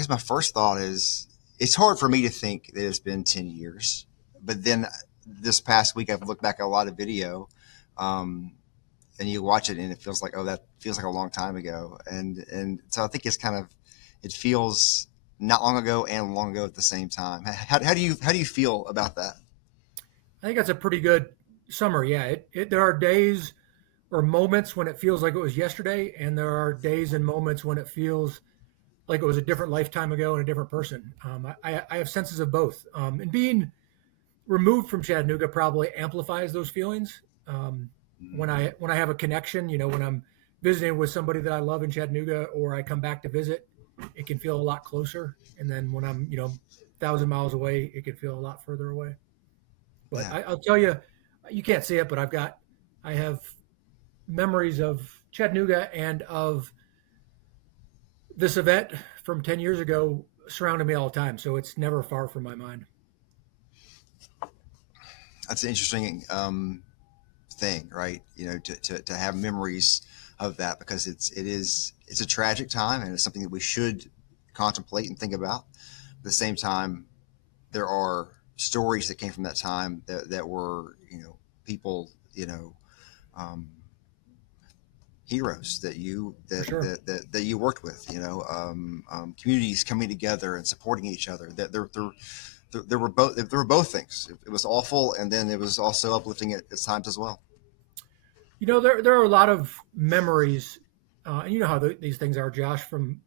guess my first thought is it's hard for me to think that it's been 10 years. But then this past week, I've looked back at a lot of video, um, and you watch it and it feels like, oh, that feels like a long time ago. And so I think it's kind of, it feels not long ago and long ago at the same time. How do you feel about that? I think that's a pretty good summary. Yeah, there are days or moments when it feels like it was yesterday, and there are days and moments when it feels like it was a different lifetime ago and a different person. I have senses of both, and being removed from Chattanooga probably amplifies those feelings. When I have a connection, when I'm visiting with somebody that I love in Chattanooga, or I come back to visit, it can feel a lot closer. And then when I'm 1,000 miles away, it can feel a lot further away. But Yeah. I'll tell you, you can't see it, but I have memories of Chattanooga and of this event from 10 years ago surrounding me all the time. So it's never far from my mind. That's an interesting thing, right? To have memories of that because it's a tragic time and it's something that we should contemplate and think about. At the same time, there are stories that came from that time that were people um, heroes that you For that, sure. that you worked with, communities coming together and supporting each other. That there were both things. It was awful, and then it was also uplifting at times as well. There are a lot of memories, and you know how these things are, Josh, from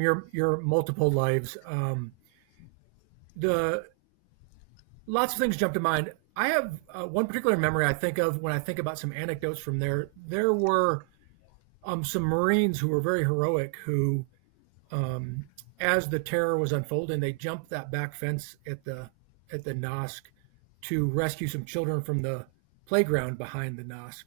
your multiple lives. The Lots of things jump to mind. I have one particular memory I think of when I think about some anecdotes from there. There were some Marines who were very heroic who, um, as the terror was unfolding, they jumped that back fence at the NOSC to rescue some children from the playground behind the NOSC.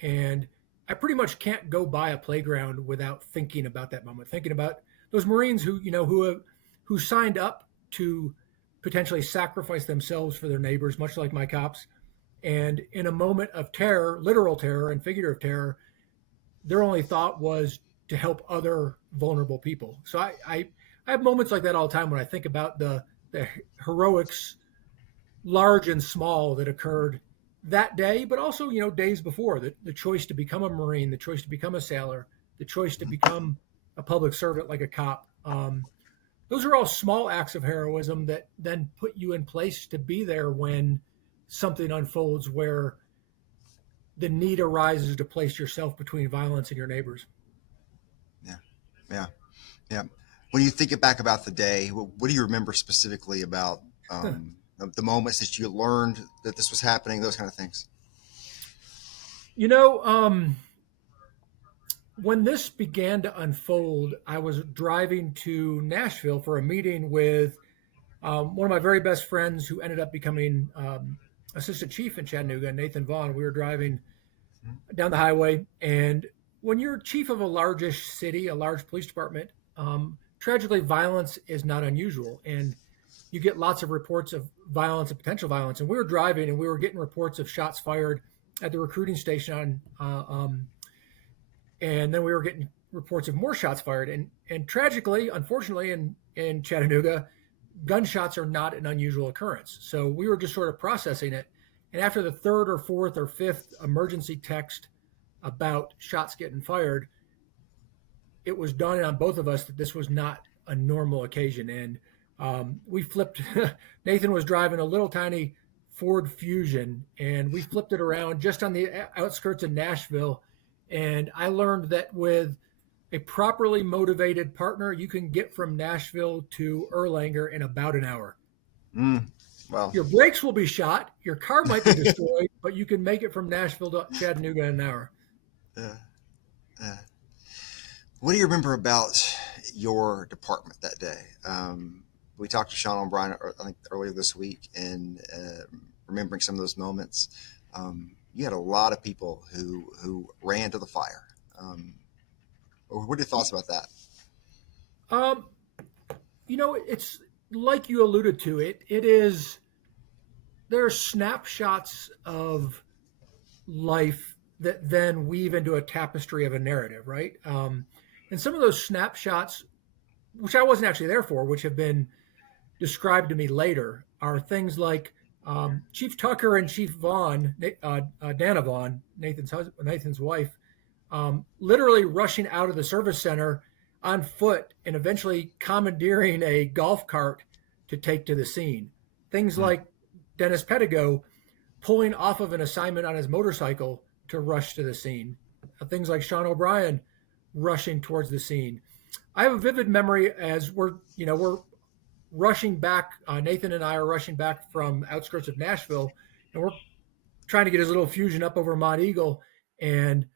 And I pretty much can't go by a playground without thinking about that moment, thinking about those Marines who signed up to potentially sacrifice themselves for their neighbors, much like my cops. And in a moment of terror, literal terror and figurative terror, their only thought was to help other vulnerable people. So I have moments like that all the time when I think about the heroics, large and small, that occurred that day, but also days before. The choice to become a Marine, the choice to become a sailor, the choice to become a public servant like a cop. Those are all small acts of heroism that then put you in place to be there when something unfolds where the need arises to place yourself between violence and your neighbors. Yeah, yeah, yeah. When you think back about the day, what do you remember specifically about the moments that you learned that this was happening? Those kind of things. You know, um, when this began to unfold, I was driving to Nashville for a meeting with one of my very best friends who ended up becoming assistant chief in Chattanooga, Nathan Vaughn. We were driving down the highway, and when you're chief of a largish city, a large police department, tragically, violence is not unusual, and you get lots of reports of violence and potential violence. And we were driving, and we were getting reports of shots fired at the recruiting station and then we were getting reports of more shots fired. And tragically, unfortunately, in Chattanooga, gunshots are not an unusual occurrence. So we were just sort of processing it. And after the third or fourth or fifth emergency text about shots getting fired, it was dawning on both of us that this was not a normal occasion. And we flipped. Nathan was driving a little tiny Ford Fusion, and we flipped it around just on the outskirts of Nashville. And I learned that with a properly motivated partner, you can get from Nashville to Erlanger in about an hour. Mm, well, Your brakes will be shot, your car might be destroyed, but you can make it from Nashville to Chattanooga in an hour. uh, uh, what do you remember about your department that day? We talked to Sean O'Brien, I think, earlier this week, and remembering some of those moments. You had a lot of people who ran to the fire. What are your thoughts about that? Um, it's like you alluded to it. It is There are snapshots of life that then weave into a tapestry of a narrative, right? And some of those snapshots which I wasn't actually there for, which have been described to me later, are things like Chief Tucker and Chief Vaughn, Dana Vaughn, Nathan's wife, literally rushing out of the service center on foot and eventually commandeering a golf cart to take to the scene. Things Hmm. like Dennis Pedigo pulling off of an assignment on his motorcycle to rush to the scene. Things like Sean O'Brien rushing towards the scene. I have a vivid memory as we're rushing back. Nathan and I are rushing back from outskirts of Nashville, and we're trying to get his little fusion up over Mont Eagle. And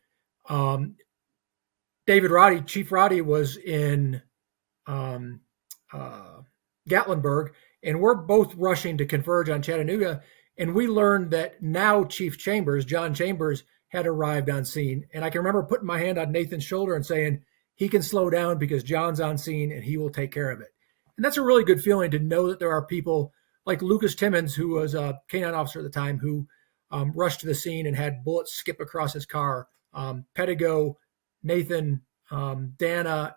um, Chief Roddy, was in um, uh, Gatlinburg, and we're both rushing to converge on Chattanooga. And we learned that now Chief Chambers, John Chambers, had arrived on scene. And I can remember putting my hand on Nathan's shoulder and saying, he can slow down because John's on scene and he will take care of it. And that's a really good feeling to know that there are people like Lucas Timmons, who was a canine officer at the time, who rushed to the scene and had bullets skip across his car. Pedigo, Nathan, Dana,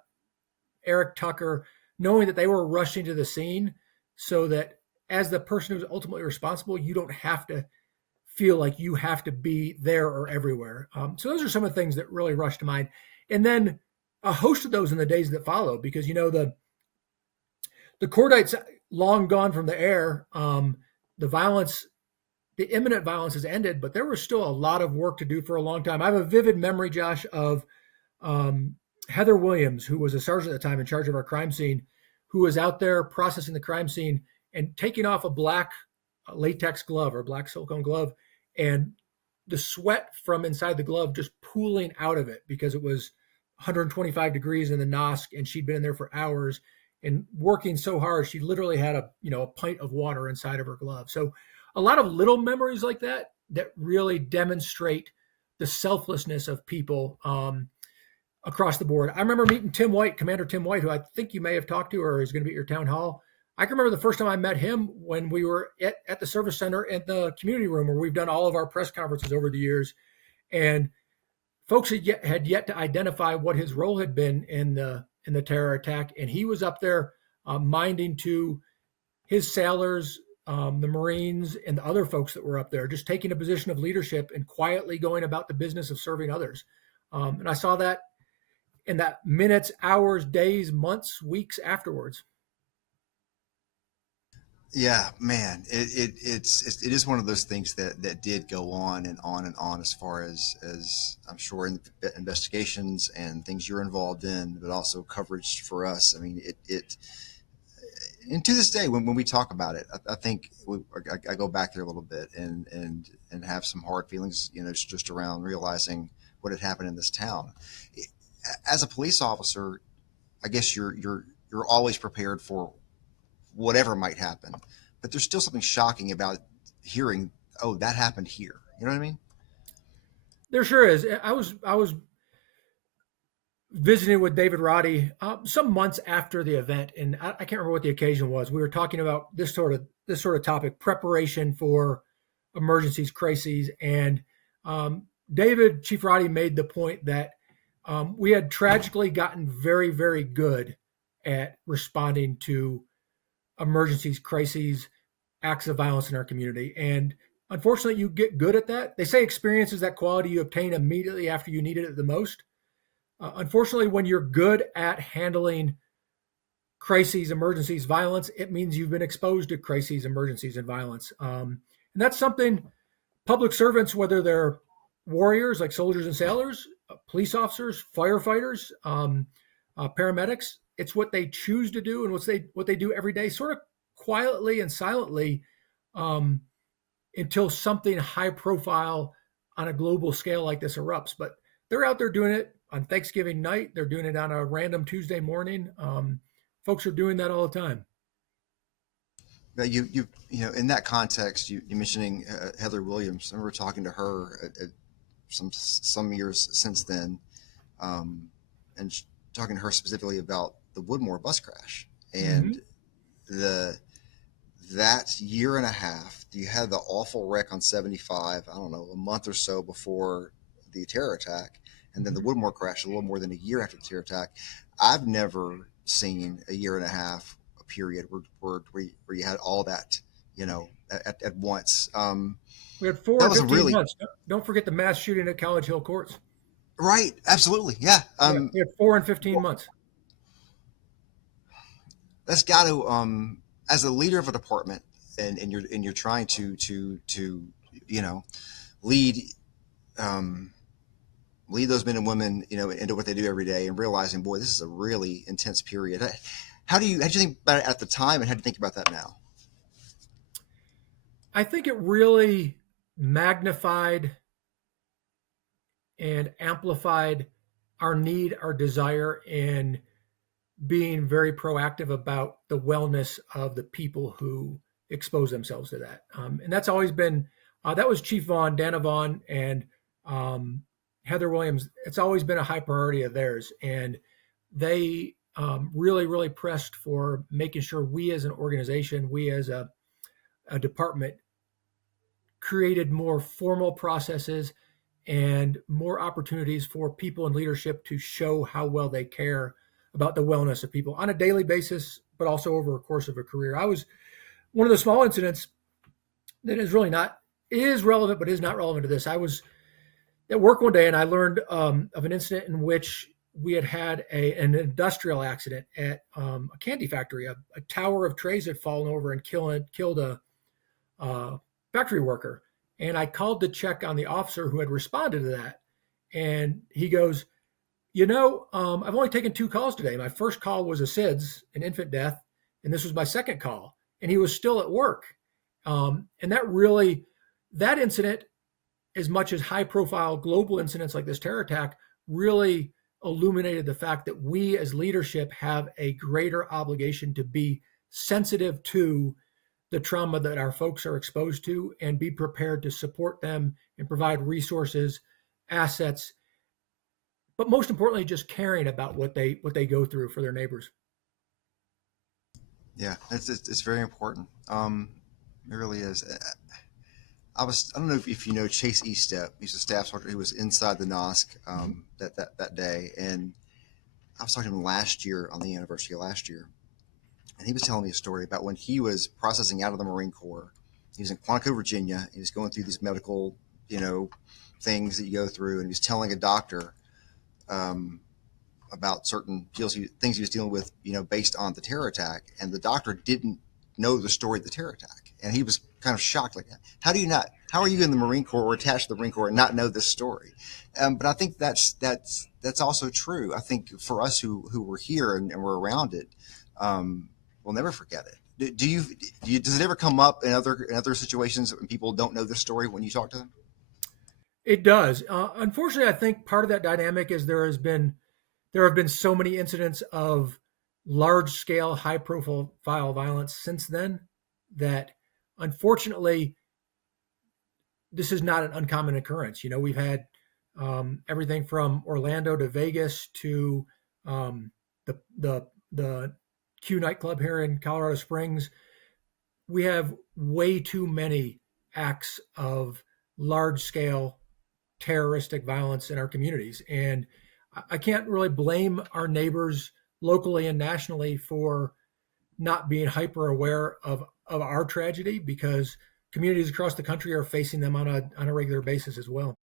Eric Tucker, knowing that they were rushing to the scene so that as the person who's ultimately responsible, you don't have to feel like you have to be there or everywhere. So those are some of the things that really rush to mind. And then a host of those in the days that follow, because the Cordites long gone from the air. The violence, the imminent violence has ended, but there was still a lot of work to do for a long time. I have a vivid memory, Josh, of um, Heather Williams, who was a sergeant at the time in charge of our crime scene, who was out there processing the crime scene and taking off a black latex glove or black silicone glove, and the sweat from inside the glove just pooling out of it because it was 125 degrees in the NOSC, and she'd been in there for hours and working so hard she literally had a pint of water inside of her glove. So a lot of little memories like that that really demonstrate the selflessness of people across the board. I remember meeting Tim White, Commander Tim White, who I think you may have talked to or is going to be at your town hall. I can remember the first time I met him when we were at the service center at the community room where we've done all of our press conferences over the years. And folks had yet to identify what his role had been in the terror attack. And he was up there minding to his sailors, the Marines, and the other folks that were up there, just taking a position of leadership and quietly going about the business of serving others. And I saw that in that minutes, hours, days, months, weeks afterwards. Yeah, man, it is one of those things that did go on and on and on, as far as I'm sure in the investigations and things you're involved in, but also coverage for us. I mean, it and to this day, when we talk about it, I think I go back there a little bit and have some hard feelings, just around realizing what had happened in this town. As a police officer, I guess you're always prepared for whatever might happen, but there's still something shocking about hearing, oh, that happened here. You know what I mean? There sure is. I was visiting with David Roddy some months after the event, and I can't remember what the occasion was. We were talking about this sort of topic, preparation for emergencies, crises, and Chief Roddy made the point that we had tragically gotten very, very good at responding to emergencies, crises, acts of violence in our community. And unfortunately, you get good at that. They say experience is that quality you obtain immediately after you needed it the most. Unfortunately, when you're good at handling crises, emergencies, violence, it means you've been exposed to crises, emergencies, and violence. And that's something public servants, whether they're warriors like soldiers and sailors, police officers, firefighters, paramedics, it's what they choose to do and what they do every day, sort of quietly and silently, um, until something high profile on a global scale like this erupts. But they're out there doing it on Thanksgiving night. They're doing it on a random Tuesday morning. Folks are doing that all the time. But in that context, you mentioning Heather Williams. I remember talking to her at some years since then, um, and talking to her specifically about the Woodmore bus crash Mm-hmm. and the that year and a half. You had the awful wreck on 75. I don't know, a month or so before the terror attack, and then the Mm-hmm. Woodmore crash a little more than a year after the terror attack. I've never seen a year and a half a period where you had all that, at once. We had four That and was a 15 really months. Don't forget the mass shooting at College Hill Courts. right. Absolutely. Yeah. Yeah, we had 4 and 15 months. That's got to, as a leader of a department, and you're trying to you know lead, um, lead those men and women, into what they do every day, and realizing, boy, this is a really intense period. How do you think about it at the time, and how do you think about that now? I think it really magnified and amplified our need, our desire in being very proactive about the wellness of the people who expose themselves to that. And that's always been, that was Chief Vaughn, Dana Vaughn, and um, Heather Williams. It's always been a high priority of theirs. And they really, really pressed for making sure we as an organization, we as a department, created more formal processes and more opportunities for people in leadership to show how well they care about the wellness of people on a daily basis, but also over a course of a career. I was one of the small incidents that is really not, it is relevant, but is not relevant to this. I was at work one day and I learned of an incident in which we had an industrial accident at a candy factory. A tower of trays had fallen over and killed a factory worker. And I called to check on the officer who had responded to that. And he goes, I've only taken 2 calls today. My first call was a SIDS, an infant death, and this was my second call. And he was still at work. And that incident, as much as high profile global incidents like this terror attack, really illuminated the fact that we as leadership have a greater obligation to be sensitive to the trauma that our folks are exposed to and be prepared to support them and provide resources, assets, but most importantly, just caring about what they go through for their neighbors. Yeah, it's very important. It really is. I don't know if you know Chase Eastep. He's a staff sergeant who was inside the NOSC, that day, and I was talking to him last year on the anniversary of last year, and he was telling me a story about when he was processing out of the Marine Corps. He was in Quantico, Virginia. He was going through these medical, things that you go through, and he was telling a doctor, um, about certain things he was dealing with, based on the terror attack, and the doctor didn't know the story of the terror attack, and he was kind of shocked, like, how do you not? How are you in the Marine Corps or attached to the Marine Corps and not know this story? But I think that's also true. I think for us who were here and were around it, we'll never forget it. Does it ever come up in other situations when people don't know this story when you talk to them? It does. Unfortunately, I think part of that dynamic is there have been so many incidents of large scale, high profile violence since then that unfortunately this is not an uncommon occurrence. We've had everything from Orlando to Vegas to the Q nightclub here in Colorado Springs. We have way too many acts of large scale terroristic violence in our communities. And I can't really blame our neighbors locally and nationally for not being hyper aware of our tragedy, because communities across the country are facing them on a regular basis as well.